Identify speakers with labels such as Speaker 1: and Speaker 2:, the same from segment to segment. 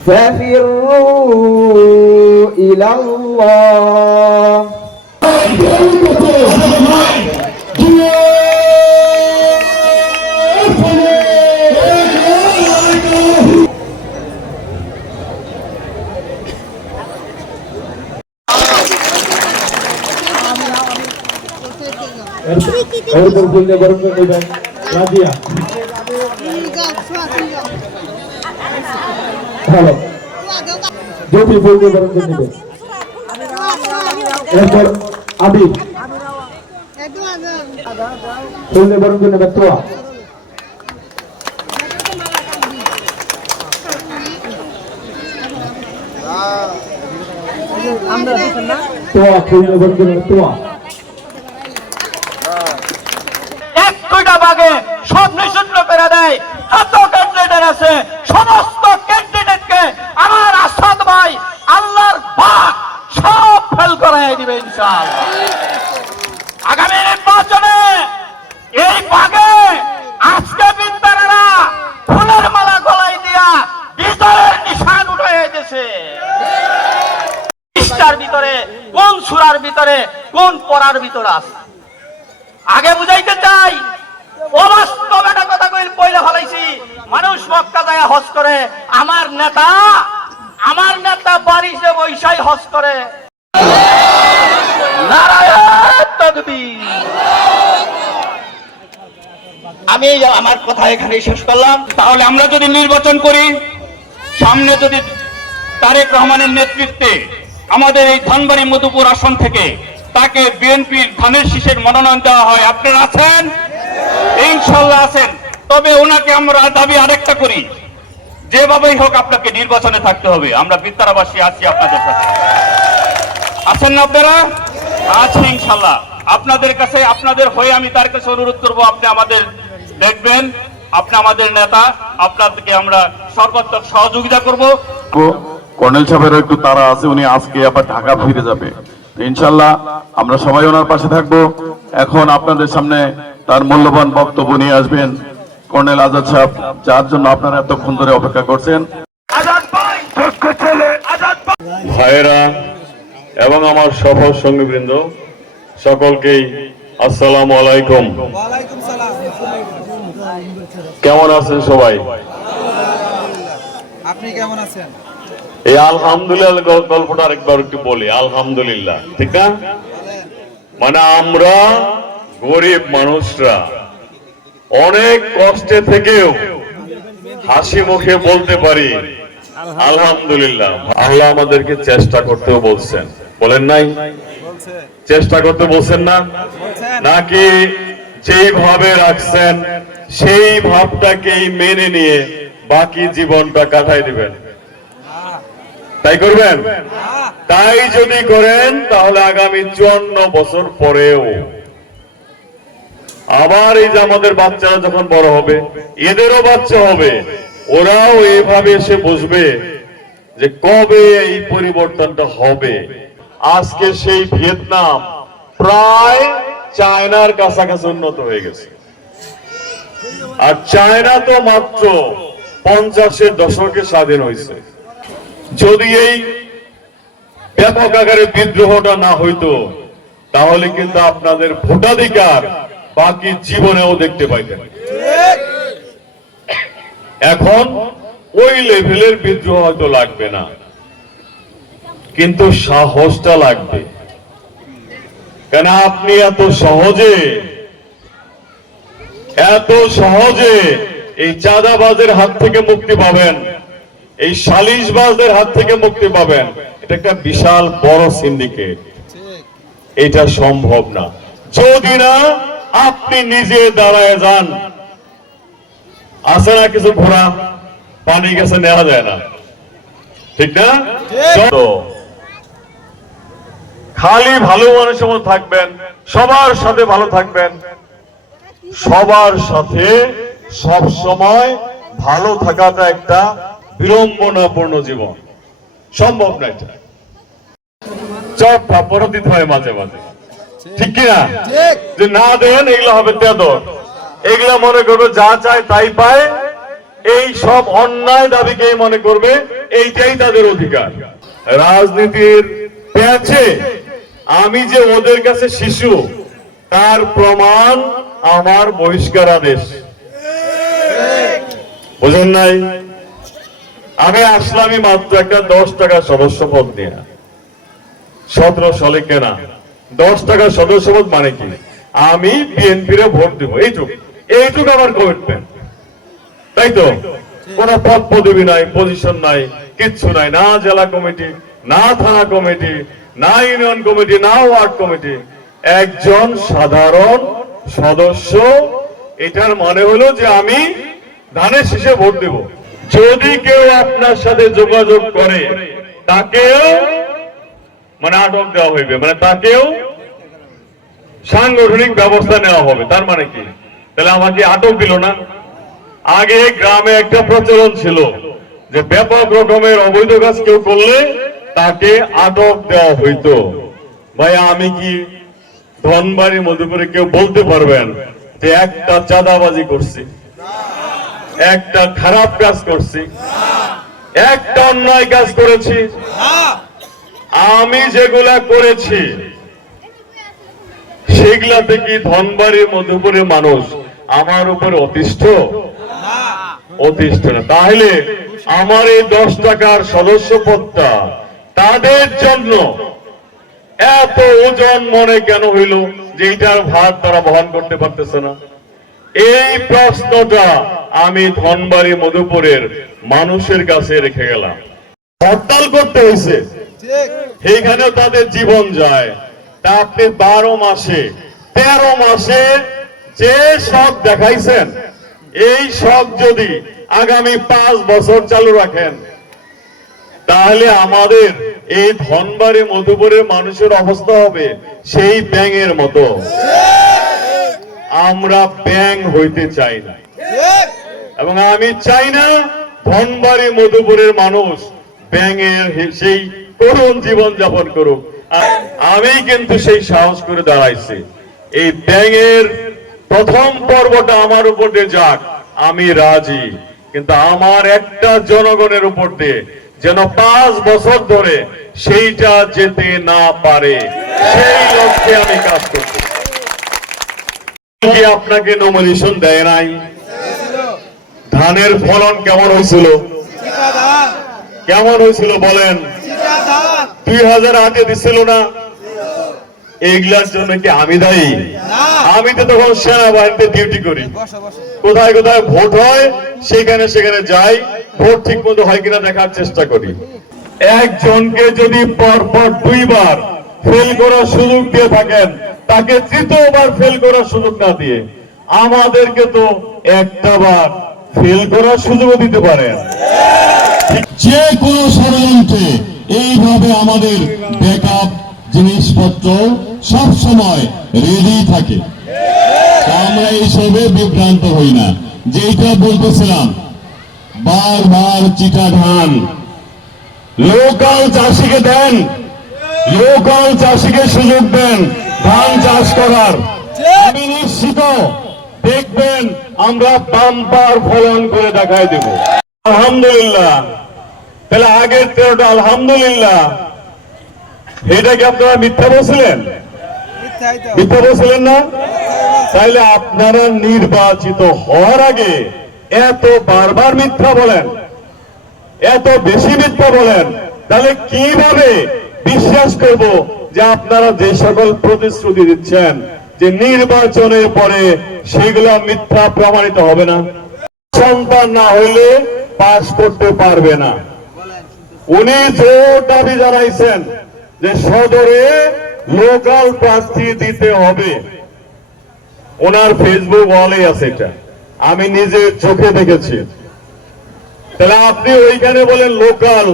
Speaker 1: ففروا إلى الله
Speaker 2: और बोलने गरम कर देगा राजिया ভালো। জ্যোতি বললে বরং নেবেন এরপর আবি। বললে বরং নেবেন তোয়া তোয়া বললে বরং নেবেন তোয়া
Speaker 3: এক দুইটা ভাগে সব নিষিদ্ধ করে দেয় এত ক্যান্ডিডেট আছে সমস্ত ক্যান্ডিডেটকে আমার আসাদ ভাই আল্লাহর ভাগ সব ফেল করাই দিবে আগামী নির্বাচনে এই আজকে ফুলের মালা দিয়া বিজয়ের নিশান উঠে ভিতরে, কোন সুরার ভিতরে, কোন পড়ার ভিতরে আছে? আগে বুঝাইতে চাই, অবাস্তব একটা কথা কই পয়লা ফলাইছি। মানুষ মক্কা যায় করে, আমার নেতা আমার নেতা বাড়িতে বৈশাই হজ করে। আমি আমার কথা এখানে শেষ করলাম। তাহলে আমরা যদি নির্বাচন করি, সামনে যদি তারেক রহমানের নেতৃত্বে আমাদের এই ধানবাড়ি মধুপুর আসন থেকে তাকে বিএনপির ধানের শীষের মনোনয়ন দেওয়া হয়, আপনারা আছেন? ইনশাল্লাহ আছেন। তবে ওনাকে আমরা দাবি আরেকটা করি, যেভাবেই হোক আপনাকে নির্বাচনে থাকতে হবে। আমরা বিদ্যারাবাসী আছি আপনাদের সাথে। আছেন না আপনারা? আছেন ইনশাল্লাহ। আপনাদের কাছে আপনাদের হয়ে আমি তার কাছে অনুরোধ করব আপনি আমাদের দেখবেন আপনি আমাদের নেতা আপনাদেরকে আমরা সর্বাত্মক সহযোগিতা করব।
Speaker 4: কর্নেল সাহেবেরও একটু তারা আছে উনি আজকে আবার ঢাকা ফিরে যাবে। ইনশাল্লাহ আমরা সবাই ওনার পাশে থাকব। এখন আপনাদের সামনে তার মূল্যবান বক্তব্য নিয়ে আসবেন কর্নেল আজাদ সাহেব যার জন্য আপনারা এতক্ষণ ধরে অপেক্ষা করছেন।
Speaker 3: আজাদ
Speaker 5: এবং আমার সফর সঙ্গীবৃন্দ সকলকেই আসসালামু আলাইকুম। কেমন আছেন সবাই?
Speaker 6: আপনি কেমন আছেন?
Speaker 5: এই আলহামদুলিল্লাহ গল- গল্পটা আরেকবার একটু বলি আলহামদুলিল্লাহ ঠিক না? মানে আমরা গরিব মানুষরা অনেক কষ্টে থেকেও হাসি মুখে বলতে পারি আলহামদুলিল্লাহ। আল্লাহ আমাদেরকে চেষ্টা করতেও বলছেন। বলেন নাই? চেষ্টা করতে বলছেন না? নাকি যেইভাবে রাখছেন সেই ভাবটাকেই মেনে নিয়ে বাকি জীবনটা কাটাই দিবেন। তাই করবেন? তাই যদি করেন তাহলে আগামী চুয়ান্ন বছর পরেও। আবার এই যে আমাদের বাচ্চারা যখন বড় হবে এদেরও বাচ্চা হবে। ওরাও এভাবে এসে বসবে যে কবে এই পরিবর্তনটা হবে। আজকে সেই ভিয়েতনাম প্রায় চায়নার কাছাকাছি উন্নত হয়ে গেছে। আর চায়না তো মাত্র পঞ্চাশের দশকে স্বাধীন হয়েছে। যদি এই ব্যাপক আকারে বিদ্রোহটা না হইতো, তাহলে কিন্তু আপনাদের ভোটাধিকার বাকি জীবনেও দেখতে পাইতেন। এখন ওই লেভেলের বিদ্রোহ হয়তো লাগবে না। কিন্তু সাহসটা লাগবে। কেন আপনি এত সহজে এত সহজে এই চাঁদাবাজের হাত থেকে মুক্তি পাবেন এই সালিশবাজদের হাত থেকে মুক্তি পাবেন? এটা একটা বিশাল বড় সিন্ডিকেট। এটা সম্ভব না। যদি না আপনি নিজে দাঁড়ায় যান। আছে না কিছু ঘোড়া? পানি গেছে নেওয়া যায় না। ঠিক না? খালি ভালো মানুষের মতো থাকবেন সবার সাথে ভালো থাকবেন। সবার সাথে সব সময় ভালো থাকাটা একটা বিড়ম্বনাপূর্ণ জীবন। সম্ভব না এটা। চপ থাপ্পড়ও দিতে হয় মাঝে মাঝে। ঠিক কিনা? যে না দেন এগুলো হবে তেদর। এগুলা মনে করবে যা চায় তাই পায়। এই সব অন্যায় দাবিকেই মনে করবে এইটাই তাদের অধিকার। রাজনীতির প্যাচে আমি যে ওদের কাছে শিশু, তার প্রমাণ আমার বহিষ্কারাদেশ। বুঝেন নাই? আমি আসলামই মাত্র একটা দশ টাকা সদস্য পদ নিয়ে। সতেরো সালে কেনা। দশ টাকা সদস্য পদ মানে কি? আমি বিএনপির ভোট দিব, এইটুক। এইটুক আমার কমিটমেন্ট তাই তো? কোন পদ পদবি নাই পজিশন নাই, কিচ্ছু নাই। না জেলা কমিটি না থানা কমিটি না ইউনিয়ন কমিটি না ওয়ার্ড কমিটি একজন সাধারণ সদস্য এটার মানে হলো যে আমি ধানের শীষে ভোট দেব যদি কেউ আপনার সাথে যোগাযোগ করে তাকেও মানে আটক দেওয়া হইবে মানে তাকেও সাংগঠনিক ব্যবস্থা নেওয়া হবে তার মানে কি তাহলে আমাকে আটক দিল না আগে গ্রামে একটা প্রচলন ছিল যে ব্যাপক রকমের অবৈধ কাজ কেউ করলে তাকে আটক দেওয়া হইতো। ভাই, আমি কি ধনবাড়ি মধুপুরে কেউ বলতে পারবেন যে একটা চাঁদাবাজি করছি? একটা খারাপ কাজ করছি? একটা অন্যায় কাজ করেছি? আমি যেগুলা করেছি, সেগুলাতে কি ধনবাড়ি মধুপুরের মানুষ আমার উপরে অতিষ্ঠ? অতিষ্ঠ না। তাহলে আমার এই দশ টাকার সদস্য পদটা তাদের জন্য এত ওজন মনে কেন হইল যে এইটার ভার তারা বহন করতে পারতেছে না? এই প্রশ্নটা আমি ধনবাড়ি মধুপুরের মানুষের কাছে রেখে গেলাম। হরতাল করতে হয়েছে এইখানেও তাদের জীবন যায়। তা আপনি বারো মাসে, তেরো মাসে যে শখ দেখাইছেন, এই শখ যদি আগামী পাঁচ বছর চালু রাখেন, তাহলে আমাদের এই ধনবাড়ি মধুপুরের মানুষের অবস্থা হবে সেই ব্যাঙের মতো। আমরা ব্যাং হইতে চাই না। এবং আমি চাই না ধনবাড়ি মধুপুরের মানুষ ব্যাঙের সেই করুণ জীবন যাপন করুক আমি কিন্তু সেই সাহস করে দাঁড়াইছি। এই ব্যাঙের প্রথম পর্বটা আমার উপর দিয়ে যাক, আমি রাজি। কিন্তু আমার একটা জনগণের উপর দিয়ে যেন পাঁচ বছর ধরে সেইটা যেতে না পারে। সেই লক্ষ্যে আমি কাজ করছি। আপনাকে নমিনেশন দেয় নাই, ধানের ফলন কেমন হয়েছিল? কেমন হয়েছিল বলেন? দুই হাজার আটে দিছিল না? এইগুলার জন্য কি আমি দায়ী? আমি তো তখন সেনাবাহিনীতে ডিউটি করি। কোথায় কোথায় ভোট হয়, সেখানে সেখানে যাই, ভোট ঠিক মতো হয় কিনা দেখার চেষ্টা করি। একজনকে যদি পর পর দুইবার ফেল করার সুযোগ দিয়ে থাকেন, তাকে তৃতীয়বার ফেল করার সুযোগ না দিয়ে আমাদেরকে তো একটা বার ফেল করার সুযোগও দিতে পারেন।
Speaker 2: যে কোনো ষড়যন্ত্রে এইভাবে আমাদের ব্যাকআপ জিনিসপত্র সব সময় রেডি থাকে। আমরা এইসবে বিভ্রান্ত হই না। যেটা বলতেছিলাম, বারবার চিটা ধান
Speaker 5: লোকাল চাষিকে দেন। লোকাল চাষিকে সুযোগ দেন। ধান চাষ করার। আমি নিশ্চিত, দেখবেন আমরা বাম্পার ফলন করে দেখাই দেব। আলহামদুলিল্লাহ। তাহলে আগের তেরোটা আলহামদুলিল্লাহ। এটা কি আপনারা মিথ্যা বলছিলেন? মিথ্যা বলছিলেন না? তাইলে আপনারা নির্বাচিত হওয়ার আগে এত বারবার মিথ্যা বলেন। এত বেশি মিথ্যা বলেন। তাহলে কীভাবে বিশ্বাস করব যে আপনারা যে সকল প্রতিশ্রুতি দিচ্ছেন, যে নির্বাচনের পরে সেগুলো মিথ্যা প্রমাণিত হবে না? সন্তান না হইলে পাস করতে পারবে না। উনি জোর দাবি জানাইছেন যে সদরে লোকাল প্রার্থী দিতে হবে। ওনার ফেসবুক ওয়ালে আছে এটা। আমি নিজে চোখে দেখেছি। তাহলে আপনি ওইখানে বলেন লোকাল।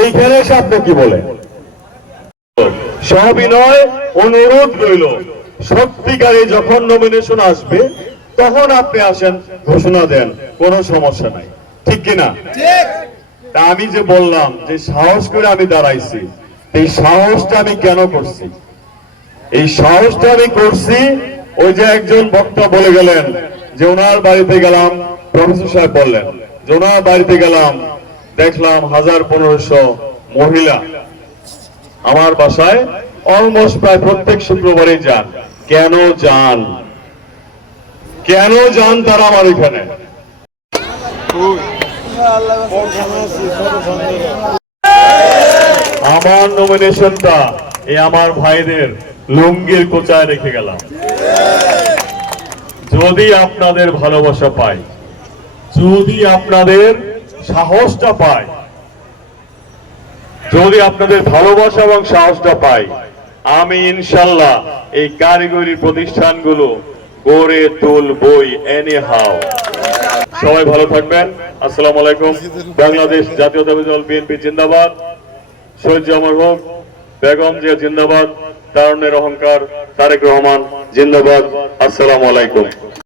Speaker 5: এইখানে এসে আপনি কি বলেন? সবিনয় অনুরোধ রইল সত্যিকারে যখন নমিনেশন আসবে তখন আপনি আসেন ঘোষণা দেন কোনো সমস্যা নাই। ঠিক কিনা? তা আমি যে বললাম যে সাহস করে আমি দাঁড়াইছি এই সাহসটা আমি কেন করছি? এই সাহসটা আমি করছি ওই যে একজন বক্তা বলে গেলেন যে ওনার বাড়িতে গেলাম প্রফেসর সাহেব বললেন ওনার বাড়িতে গেলাম, দেখলাম হাজার পনেরোশো মহিলা। আমার বাসায় অলমোস্ট প্রায় প্রত্যেক শুক্রবারে যান। কেন যান? কেন যান তারা আমার এখানে? আমার নমিনেশনটা এই আমার ভাইদের লুঙ্গির কোচায় রেখে গেলাম। যদি আপনাদের ভালোবাসা পাই যদি আপনাদের সাহসটা পাই যদি আপনাদের ভালোবাসা এবং সাহসটা পাই আমি ইনশাল্লাহ এই কারিগরি প্রতিষ্ঠানগুলো গড়ে তুলবই এনি হাও সবাই ভালো থাকবেন। আসসালামু আলাইকুম। বাংলাদেশ জাতীয়তাবাদী দল বিএনপি জিন্দাবাদ। শহীদ জামার হোক, বেগম জিয়া জিন্দাবাদ তারুণের অহংকার তারেক রহমান জিন্দাবাদ। আসসালামু আলাইকুম।